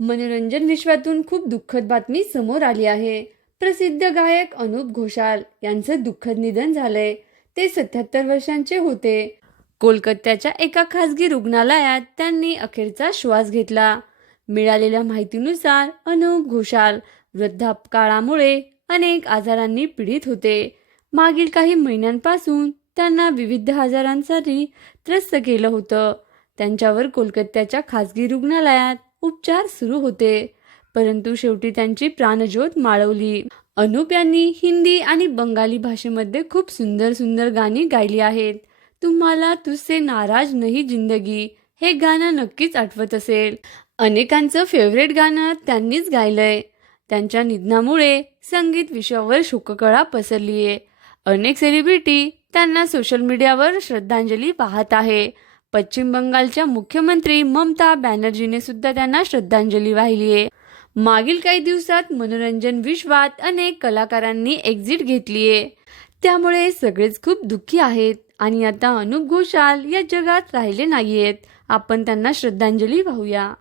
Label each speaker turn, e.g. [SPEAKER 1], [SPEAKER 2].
[SPEAKER 1] मनोरंजन विश्वातून खूप दुःखद बातमी समोर आली आहे. प्रसिद्ध गायक अनुप घोषाल यांचं दुःखद निधन झालंय. ते सत्याहत्तर वर्षांचे होते. कोलकात्याच्या एका खासगी रुग्णालयात त्यांनी अखेरचा श्वास घेतला. मिळालेल्या माहितीनुसार अनुप घोषाल वृद्धापकाळामुळे अनेक आजारांनी पीडित होते. मागील काही महिन्यांपासून त्यांना विविध आजारांसाठी त्रस्त केलं होतं. त्यांच्यावर कोलकात्याच्या खासगी रुग्णालयात उपचार सुरू होते. परंतु शेवटी त्यांची प्राणज्योत माळवली. अनुप यांनी हिंदी आणि बंगाली भाषेमध्ये खूप सुंदर सुंदर गाणी गायली आहेत. तुम्हाला तुझसे नाराज नाही जिंदगी हे गाणं नक्कीच आठवत असेल. अनेकांचं फेवरेट गाणं त्यांनीच गायलंय. त्यांच्या निधनामुळे संगीत विषयावर शोककळा पसरली आहे अनेक सेलिब्रिटी त्यांना सोशल मीडियावर श्रद्धांजली पाहत आहे. पश्चिम बंगालच्या मुख्यमंत्री ममता बॅनर्जीने सुद्धा त्यांना श्रद्धांजली वाहिली आहे. मागील काही दिवसात मनोरंजन विश्वात अनेक कलाकारांनी एक्झिट घेतली आहे. त्यामुळे सगळेच खूप दुःखी आहेत आणि आता अनुप घोषाल या जगात राहिले नाहीयेत. आपण त्यांना श्रद्धांजली वाहूया.